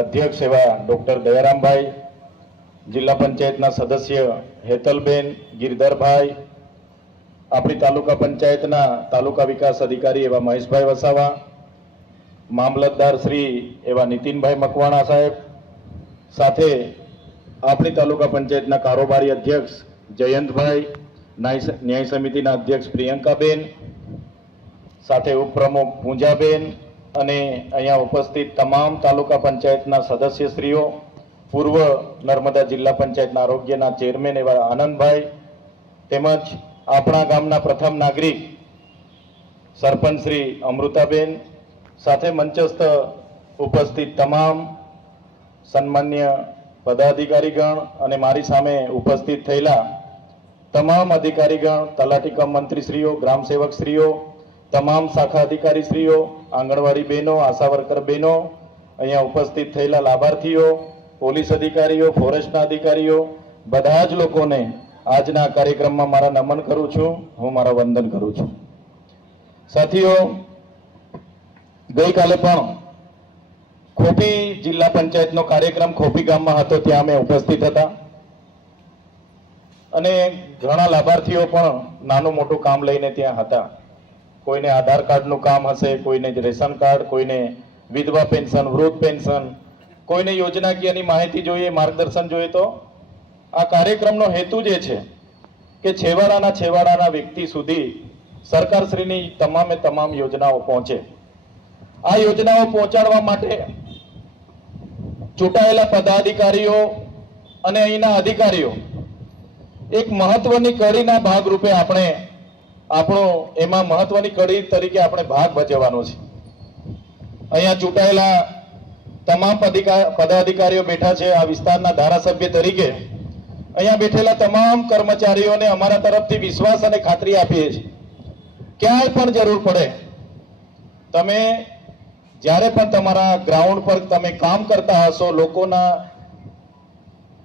અધ્યક્ષ એવા ડૉક્ટર દયારામભાઈ, જિલ્લા પંચાયતના સદસ્ય હેતલબેન, ગિરધરભાઈ, આપણી તાલુકા પંચાયતના તાલુકા વિકાસ અધિકારી એવા મહેશભાઈ વસાવા, મામલતદાર શ્રી એવા નીતિનભાઈ મકવાણા સાહેબ, સાથે આપણી તાલુકા પંચાયતના કારોબારી અધ્યક્ષ જયંતભાઈ, ન્યાય સમિતિના અધ્યક્ષ પ્રિયંકાબેન, સાથે ઉપપ્રમુખ પૂંજાબેન અને અહીંયા ઉપસ્થિત તમામ તાલુકા પંચાયતના સદસ્યશ્રીઓ, પૂર્વ નર્મદા જિલ્લા પંચાયતના આરોગ્યના ચેરમેન એવા આનંદભાઈ, તેમજ આપણા ગામના પ્રથમ નાગરિક સરપંચ શ્રી અમૃતાબેન, સાથે મંચસ્થ ઉપસ્થિત તમામ સન્માન્ય પદાધિકારીગણ અને મારી સામે ઉપસ્થિત થયેલા તમામ અધિકારીગણ, તલાટી કમ મંત્રીશ્રીઓ, ગ્રામસેવકશ્રીઓ, તમામ શાખા અધિકારીશ્રીઓ, આંગણવાડી બહેનો, આશા વર્કર બહેનો, અહીંયા ઉપસ્થિત થયેલા લાભાર્થીઓ, પોલીસ અધિકારીઓ, ફોરેસ્ટના અધિકારીઓ, બધા જ લોકોને આજના કાર્યક્રમમાં મારા નમન કરું છું, હું મારા વંદન કરું છું. સાથીઓ, ગઈકાલે પણ ખોપી જિલ્લા પંચાયતનો કાર્યક્રમ ખોપી ગામમાં હતો, ત્યાં અમે ઉપસ્થિત હતા અને ઘણા લાભાર્થીઓ પણ નાનું મોટું કામ લઈને ત્યાં હતા. કોઈને આધાર કાર્ડનું કામ હશે, કોઈને રેશન કાર્ડ, કોઈને વિધવા પેન્શન, વૃદ્ધ પેન્શન, કોઈને યોજનાકીયની માહિતી જોઈએ, માર્ગદર્શન જોઈએ. તો આ કાર્યક્રમનો હેતુ જે છે કે છેવાડાના વ્યક્તિ સુધી સરકારશ્રીની તમામે તમામ યોજનાઓ પહોંચે. આ યોજનાઓ પહોંચાડવા માટે ચૂંટાયેલા પદાધિકારીઓ અને અહીંના અધિકારીઓ એક મહત્વની કડીના ભાગરૂપે એમાં મહત્વની કડી તરીકે આપણે ભાગ ભજવવાનો છે. અહીંયા ચૂંટાયેલા તમામ પદાધિકારીઓ બેઠા છે. આ વિસ્તારના ધારાસભ્ય તરીકે અહીંયા બેઠેલા તમામ કર્મચારીઓને અમારા તરફથી વિશ્વાસ અને ખાતરી આપીએ છીએ, ક્યાંય પણ જરૂર પડે, તમે જ્યારે પણ તમારા ગ્રાઉન્ડ પર તમે કામ કરતા હશો, લોકોના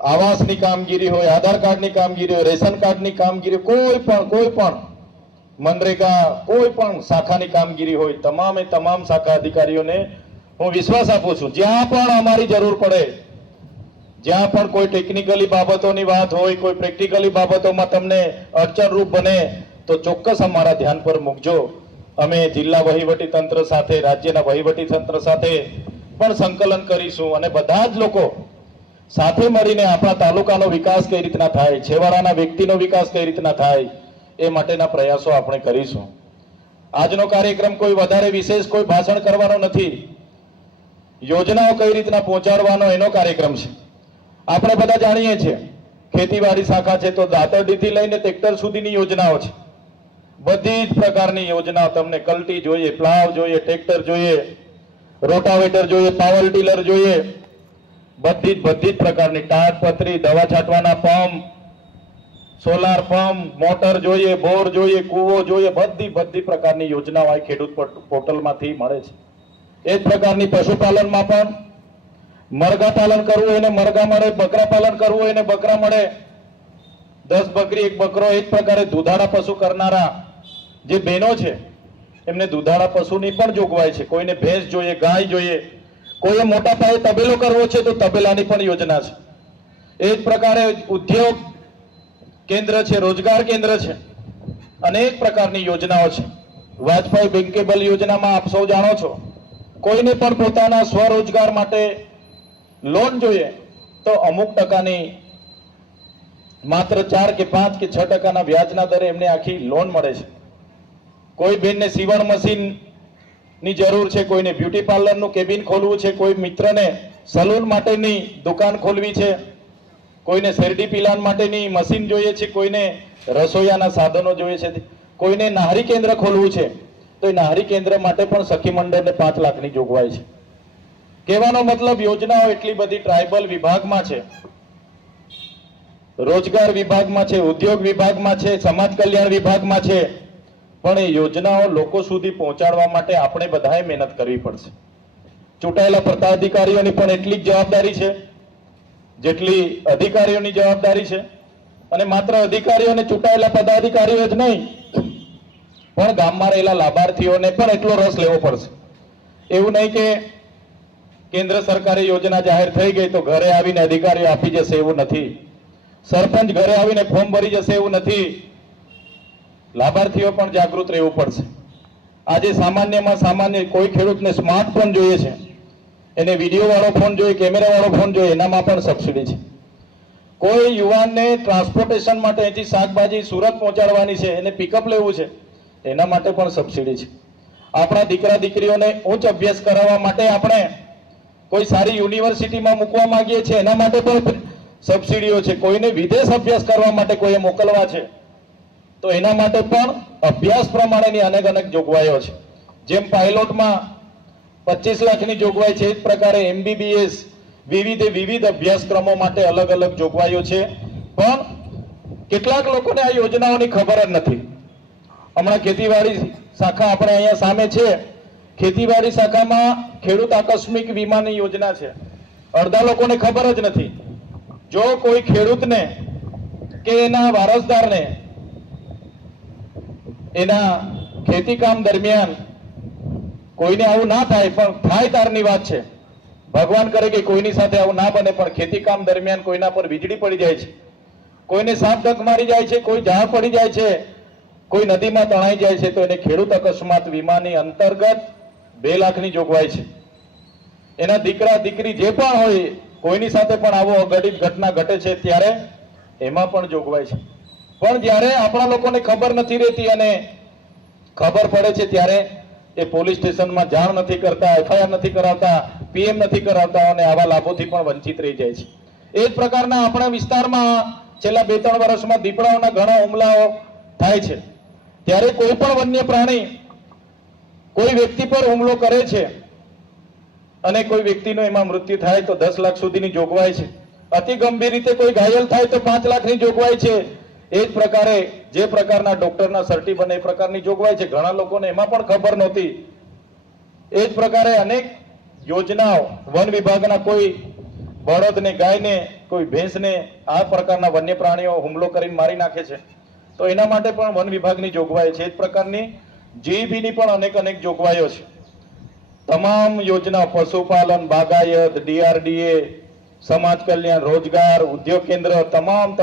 આવાસની કામગીરી હોય, આધાર કાર્ડની કામગીરી હોય, રેશન કાર્ડની કામગીરી, કોઈ પણ મનરેગા, કોઈ પણ શાખાની કામગીરી હોય, તમામે તમામ શાખા અધિકારીઓને હું વિશ્વાસ આપું છું, જ્યાં પણ અમારી જરૂર પડે, જ્યાં પણ કોઈ ટેકનિકલી બાબતોની વાત હોય, કોઈ પ્રેક્ટિકલી બાબતોમાં તમને અડચણરૂપ બને તો ચોક્કસ અમારા ધ્યાન પર મૂકજો. અમે જિલ્લા વહીવટી તંત્ર સાથે, રાજ્યના વહીવટી તંત્ર સાથે પણ સંકલન કરીશું અને બધા જ લોકો સાથે મળીને આપણા તાલુકાનો વિકાસ કઈ રીતના થાય, છેવાડાના વ્યક્તિનો વિકાસ કઈ રીતના થાય, એ માટેના પ્રયાસો આપણે કરીશું. આજનો કાર્યક્રમ કોઈ વધારે વિશેષ કોઈ ભાષણ કરવાનો નથી, યોજનાઓ કઈ રીતના પહોંચાડવાનો એનો કાર્યક્રમ છે. આપણે બધા જાણીએ છીએ ખેતીવાડી શાખા છે તો દાતરડીથી લઈને ટ્રેક્ટર સુધીની યોજનાઓ છે. બધી જ પ્રકારની યોજનાઓ, તમને કલ્ટી જોઈએ, પ્લાવ જોઈએ, ટ્રેક્ટર જોઈએ, રોટાવેટર જોઈએ, પાવર ટીલર જોઈએ, બધી જ પ્રકારની તાડપત્રી, દવા છાંટવાના પંપ, સોલાર પંપ, મોટર જોઈએ, બોર જોઈએ, કૂવો જોઈએ, બધી પ્રકારની યોજનાઓ આ ખેડૂત પોર્ટલમાંથી મળે છે. એ જ પ્રકારની પશુપાલનમાં પણ મરઘા પાલન કરવું હોય ને મરઘા મળે, બકરા પાલન કરવું હોય ને બકરા મળે, 10 બકરી 1 બકરો. એ જ પ્રકારે દૂધાળા પશુ કરનારા જે બહેનો છે એમને દૂધાળા પશુની પણ જોગવાઈ છે. કોઈને ભેંસ જોઈએ, ગાય જોઈએ, કોઈએ મોટા પાયે તબેલો કરવો છે તો તબેલાની પણ યોજના છે. એ જ પ્રકારે ઉદ્યોગ કેન્દ્ર છે, રોજગાર કેન્દ્ર છે, અનેક પ્રકારની યોજનાઓ છે. વાજપાઈ બેંકેબલ યોજનામાં આપ સૌ જાણો છો, કોઈને પણ પોતાના સ્વરોજગાર માટે લોન જોઈએ તો અમુક ટકાની, માત્ર 4 કે 5 કે 6 ટકાના વ્યાજના દરે એમને આખી લોન મળે છે. કોઈ બેનને સીવણ મશીનની જરૂર છે, કોઈને બ્યુટી પાર્લરનું કેબિન ખોલવું છે, કોઈ મિત્રને સલૂન માટેની દુકાન ખોલવી છે, કોઈને શેરડી પિલાન માટેની મશીન જોઈએ છે, કોઈને રસોઈયાના સાધનો જોઈએ છે, કોઈને નાહરી કેન્દ્ર ખોલવું છે તો એ નાહરી કેન્દ્ર માટે પણ સખી મંડળને 5 લાખની જોગવાઈ છે. કહેવાનો મતલબ યોજનાઓ એટલી બધી ટ્રાઇબલ વિભાગમાં છે, રોજગાર વિભાગમાં છે, ઉદ્યોગ વિભાગમાં છે, સમાજ કલ્યાણ વિભાગમાં છે, પણ એ યોજનાઓ લોકો સુધી પહોંચાડવા માટે આપણે બધાએ મહેનત કરવી પડશે. ચૂંટાયેલા પદાધિકારીઓની પણ એટલી જ જવાબદારી છે જેટલી અધિકારીઓની જવાબદારી છે. અને માત્ર અધિકારીઓ અને ચૂંટાયેલા પદાધિકારીઓ જ નહીં, પણ ગામમાં રહેલા લાભાર્થીઓને પણ એટલો રસ લેવો પડશે. એવું નહીં કે કેન્દ્ર સરકારે યોજના જાહેર થઈ ગઈ તો ઘરે આવીને અધિકારીઓ આપી જશે એવું નથી. સરપંચ ઘરે આવીને ફોર્મ ભરી જશે એવું નથી. લાભાર્થીઓ પણ જાગૃત રહેવું પડશે. આજે સામાન્યમાં સામાન્ય કોઈ ખેડૂતને સ્માર્ટફોન જોઈએ છે, એને વિડીયો વાળો ફોન જોઈએ, કેમેરા વાળો ફોન જોઈએ, એનામાં પણ સબસિડી છે. કોઈ યુવાનને ટ્રાન્સપોર્ટેશન માટે અહીંથી શાકભાજી સુરત પહોંચાડવાની છે, એને પિકઅપ લેવું છે, એના માટે પણ સબસિડી છે. આપણા દીકરા દીકરીઓને ઉચ્ચ અભ્યાસ કરાવવા માટે આપણે કોઈ સારી યુનિવર્સિટીમાં મૂકવા માંગીએ છીએ, એના માટે પણ સબસિડીઓ છે. કોઈને વિદેશ અભ્યાસ કરવા માટે કોઈએ મોકલવા છે તો એના માટે પણ અભ્યાસ પ્રમાણેની અનેક જોગવાઈઓ છે. જેમ પાયલોટમાં 25 લાખની જોગવાઈ છે, એ જ પ્રકારે MBBS વિવિધ અભ્યાસક્રમો માટે અલગ જોગવાઈઓ છે. પણ કેટલાક લોકોને આ યોજનાઓની ખબર જ નથી. હમણાં ખેતીવાડી શાખા આપણે અહીંયા સામે છે, ખેતીવાડી શાખામાં ખેડૂત આકસ્મિક વીમાની યોજના છે. અડધા લોકોને ખબર જ નથી. જો કોઈ ખેડૂતને કે એના વારસદારને એના ખેતી કામ દરમિયાન કોઈને આવું ના થાય, પણ થાય તારની વાત છે, ભગવાન કરે કે કોઈની સાથે આવું ના બને, પણ ખેતી કામ દરમિયાન કોઈના પર વીજળી પડી જાય છે, કોઈને સાપ ડંખ મારી જાય છે, કોઈ ઝાડ પડી જાય છે, કોઈ નદીમાં તણાઈ જાય છે, તો એને ખેડૂત અકસ્માત વીમાની અંતર્ગત 2 લાખની જોગવાઈ છે. એના દીકરા દીકરી જે પણ હોય, કોઈની સાથે પણ આવો અઘટિત ઘટના ઘટે છે ત્યારે એમાં પણ જોગવાઈ છે. પણ જ્યારે આપણા લોકોને ખબર નથી રહેતી અને ખબર પડે છે ત્યારે એ પોલીસ સ્ટેશનમાં જાણ નથી કરતા, FIR નથી કરાવતા, PM નથી કરાવતા અને આવા લાભોથી પણ વંચિત રહી જાય છે. એ જ પ્રકારના આપણા વિસ્તારમાં છેલ્લા 2-3 વર્ષમાં દીપડાઓના ઘણા હુમલાઓ થાય છે. ત્યારે કોઈ પણ વન્ય પ્રાણી કોઈ વ્યક્તિ પર હુમલો કરે છે અને કોઈ વ્યક્તિનું એમાં મૃત્યુ થાય તો 10 લાખ સુધીની જોગવાઈ છે. અતિ ગંભીર રીતે કોઈ ઘાયલ થાય તો 5 લાખની જોગવાઈ છે. એ જ પ્રકારે જે પ્રકારના ડોક્ટરના સર્ટી બને એ પ્રકારની જોગવાઈ છે. ઘણા લોકોને એમાં પણ ખબર નહોતી. એ જ પ્રકારે અનેક યોજનાઓ વન વિભાગના કોઈ બળદને, ગાયને, કોઈ ભેંસને આ પ્રકારના વન્ય પ્રાણીઓ હુમલો કરીને મારી નાખે છે તો એના માટે પણ વન વિભાગની જોગવાઈ છે. એ જ પ્રકારની GEBની પણ અનેક જોગવાઈઓ છે. તમામ યોજના પશુપાલન, બાગાયત, DRDA, સમાજ કલ્યાણ, રોજગાર, ઉદ્યોગ કેન્દ્ર, તમામ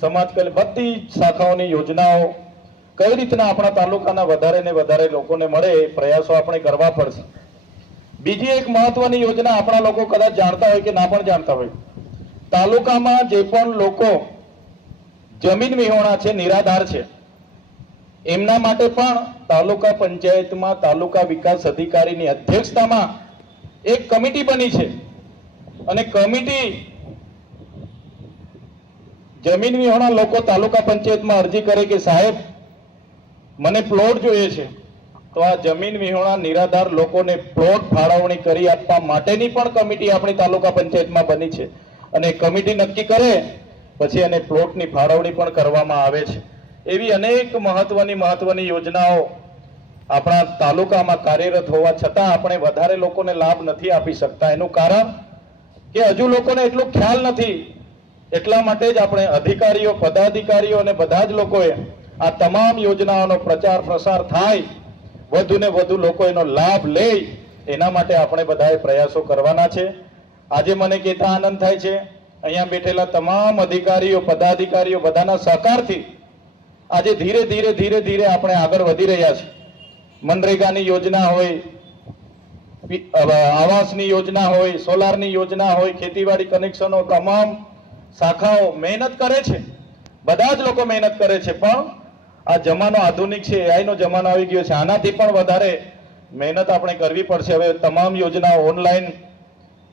સમાજ કલ્યાણ બધી શાખાઓની યોજનાઓ કઈ રીતના આપણા તાલુકાના વધારે ને વધારે લોકોને મળે એ પ્રયાસો આપણે કરવા પડશે. બીજી એક મહત્વની યોજના આપણા લોકો કદાચ જાણતા હોય કે ના પણ જાણતા હોય, તાલુકામાં જે પણ લોકો જમીન વિહોણા છે, નિરાધાર છે, એમના માટે પણ તાલુકા પંચાયતમાં તાલુકા વિકાસ અધિકારીની અધ્યક્ષતામાં એક કમિટી બની છે અને કમિટી જમીન વિહોણા લોકો તાલુકા પંચાયતમાં અરજી કરે કે સાહેબ મને પ્લોટ જોઈએ છે, તો આ જમીન વિહોણા નિરાધાર લોકોને પ્લોટ ફાળવણી કરી આપવા માટેની પણ કમિટી આપણી તાલુકા પંચાયતમાં બની છે અને કમિટી નક્કી કરે પછી એને પ્લોટની ફાળવણી પણ કરવામાં આવે છે. એવી અનેક મહત્વની યોજનાઓ આપણા તાલુકામાં કાર્યરત હોવા છતાં આપણે વધારે લોકોને લાભ નથી આપી શકતા. એનું કારણ કે હજુ લોકોને એટલો ખ્યાલ નથી. એટલા માટે જ આપણે અધિકારીઓ, પદાધિકારીઓ અને બધા જ લોકોએ આ તમામ યોજનાઓનો પ્રચાર પ્રસાર થાય, વધુ ને વધુ લોકો એનો લાભ લે, એના માટે આપણે બધાએ પ્રયાસો કરવાના છે. આજે મને કહેતા આનંદ થાય છે અહીંયા બેઠેલા તમામ અધિકારીઓ, પદાધિકારીઓ બધાના સહકારથી આજે ધીરે આપણે આગળ વધી રહ્યા છીએ. મનરેગાની યોજના હોય, આવાસની યોજના હોય, સોલારની યોજના હોય, ખેતીવાડી કનેક્શનો, તમામ શાખાઓ મહેનત કરે છે, બધા જ લોકો મહેનત કરે છે. પણ આ જમાનો આધુનિક છે, AI નો જમાનો આવી ગયો છે, આનાથી પણ વધારે મહેનત આપણે કરવી પડશે. હવે તમામ યોજનાઓ ઓનલાઈન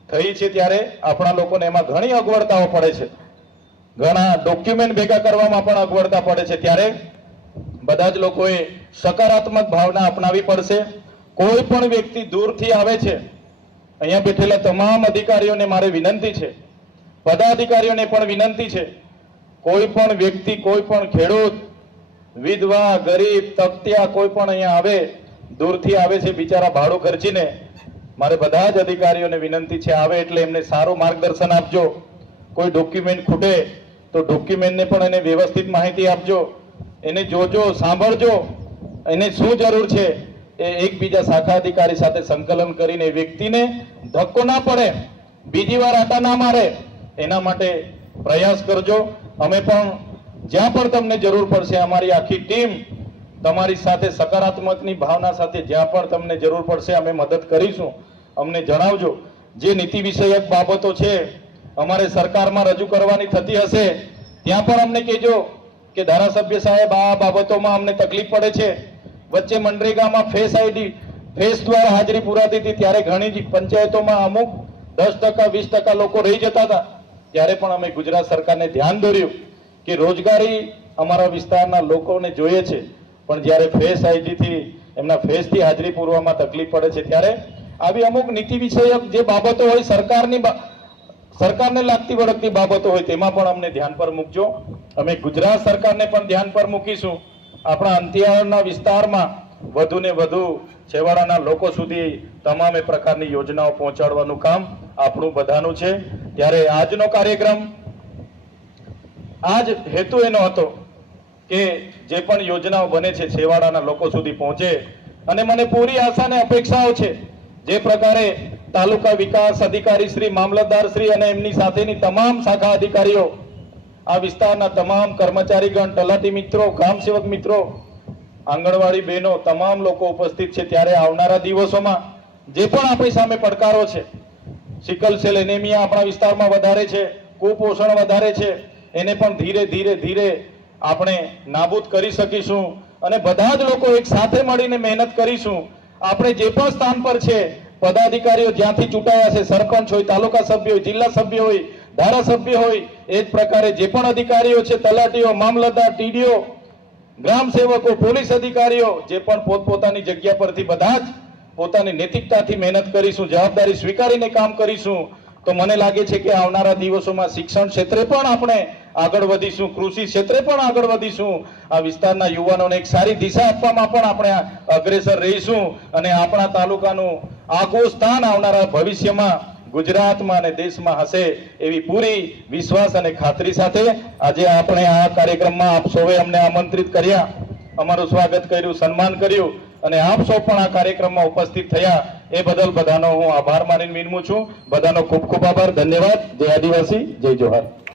થઈ છે ત્યારે આપણા લોકોને એમાં ઘણી અગવડતાઓ પડે છે, ઘણા ડોક્યુમેન્ટ ભેગા કરવામાં પણ અગવડતા પડે છે. ત્યારે બધા જ લોકોએ સકારાત્મક ભાવના અપનાવી પડશે. કોઈ પણ વ્યક્તિ દૂરથી આવે છે, અહીંયા બેઠેલા તમામ અધિકારીઓને મારે વિનંતી છે, પદાધિકારીઓને પણ વિનંતી છે, કોઈ પણ વ્યક્તિ, કોઈ પણ ખેડૂત, વિધવા, ગરીબ, તકતિયા કોઈ પણ અહીંયા આવે, દૂરથી આવે છે બિચારા ભાડું ખર્ચીને, મારે બધા જ અધિકારીઓને વિનંતી છે આવે એટલે એમને સારું માર્ગદર્શન આપજો. કોઈ ડોક્યુમેન્ટ ખૂટે તો ડોક્યુમેન્ટને પણ એને વ્યવસ્થિત માહિતી આપજો, એને જોજો, સાંભળજો, એને શું જરૂર છે એ એકબીજા શાખા અધિકારી સાથે સંકલન કરીને એ વ્યક્તિને ધક્કો ના પડે, બીજી વાર આટા ના મારે, એના માટે પ્રયાસ કરજો. અમે પણ જ્યાં પણ તમને જરૂર પડશે, અમારી આખી ટીમ તમારી સાથે સકારાત્મકની ભાવના સાથે જ્યાં પણ તમને જરૂર પડશે અમે મદદ કરીશું. અમને જણાવજો. જે નીતિ વિષયક બાબતો છે અમારે સરકારમાં રજૂ કરવાની થતી હશે ત્યાં પણ અમને કહેજો કે ધારાસભ્ય સાહેબ આ બાબતોમાં અમને તકલીફ પડે છે. વચ્ચે મનરેગામાં ફેસ આઈડી ફેસ દ્વારા હાજરી પુરાતી હતી ત્યારે ઘણી જ પંચાયતોમાં અમુક 10% 20% લોકો રહી જતા હતા. ત્યારે પણ અમે ગુજરાત સરકારને ધ્યાન દોર્યું કે રોજગારી અમારા વિસ્તારના લોકોને જોઈએ છે, પણ જ્યારે ફેસ આઈડીથી એમના ફેસથી હાજરી પૂરવામાં તકલીફ પડે છે ત્યારે આવી અમુક નીતિ વિષયક જે બાબતો હોય સરકારને લાગતી વળગતી બાબતો હોય તેમાં પણ અમને ધ્યાન પર મૂકજો. અમે ગુજરાત સરકારને પણ ધ્યાન પર મૂકીશું. આપણા અંતિયાળના વિસ્તારમાં વધુ ને વધુ છેવાડાના લોકો સુધી તમામે પ્રકારની યોજનાઓ પહોંચાડવાનું કામ આપણું બધાનું છે. ત્યારે આજનો કાર્યક્રમ આજ હેતુ એનો હતો કે જે પણ યોજનાઓ બને છે છેવાડાના લોકો સુધી પહોંચે. અને મને પૂરી આશા અને અપેક્ષાઓ છે જે પ્રકારે તાલુકા વિકાસ અધિકારી શ્રી, મામલતદાર શ્રી અને એમની સાથેની તમામ શાખા અધિકારીઓ, આ વિસ્તારના તમામ કર્મચારીગણ, તલાટી મિત્રો, ગ્રામ સેવક મિત્રો, આંગણવાડી બહેનો, તમામ લોકો ઉપસ્થિત છે. ત્યારે આવનારા દિવસોમાં જે પણ આપણી સામે પડકારો છે, સિકલ સેલ એનેમિયા આપણા વિસ્તારમાં વધારે છે, કુપોષણ વધારે છે, એને પણ ધીરે ધીરે ધીરે આપણે નાબૂદ કરી શકીશું. અને બધા જ લોકો એક સાથે મળીને મહેનત કરીશું. આપણે જે પણ સ્થાન પર છે પદાધિકારીઓ જ્યાંથી ચૂંટાયા છે, સરપંચ હોય, તાલુકા સભ્ય હોય, જિલ્લા સભ્ય હોય, ધારાસભ્ય હોય, એ જ પ્રકારે જે પણ અધિકારીઓ છે, તલાટીઓ, મામલતદાર, ટીડીઓ, ગ્રામ સેવકો, પોલીસ અધિકારીઓ, જે પણ પોતપોતાની જગ્યા પરથી બધા જ પોતાની નૈતિકતાથી મહેનત કરીશું, જવાબદારી સ્વીકારીને કામ કરીશું. તો મને લાગે છે કે આવનારા દિવસોમાં શિક્ષણ ક્ષેત્રે પણ આપણે આગળ વધીશું, કૃષિ ક્ષેત્રે પણ આગળ વધીશું. આ વિસ્તારના યુવાનોને એક સારી દિશા આપવામાં પણ આપણે અગ્રેસર રહીશું. અને આપણા તાલુકાનું આગવું સ્થાન આવનારા ભવિષ્યમાં ગુજરાતમાં અને દેશમાં હશે એવી પૂરી વિશ્વાસ અને ખાતરી સાથે આજે આપણે આ કાર્યક્રમમાં આપ સૌએ અમને આમંત્રિત કર્યા, અમારું સ્વાગત કર્યું, સન્માન કર્યું અને આપ સૌ પણ આ કાર્યક્રમમાં ઉપસ્થિત થયા એ બદલ બધાનો હું આભાર માનીને વિનમું છું. બધાનો ખૂબ ખૂબ આભાર, ધન્યવાદ. જય આદિવાસી, જય જોહાર.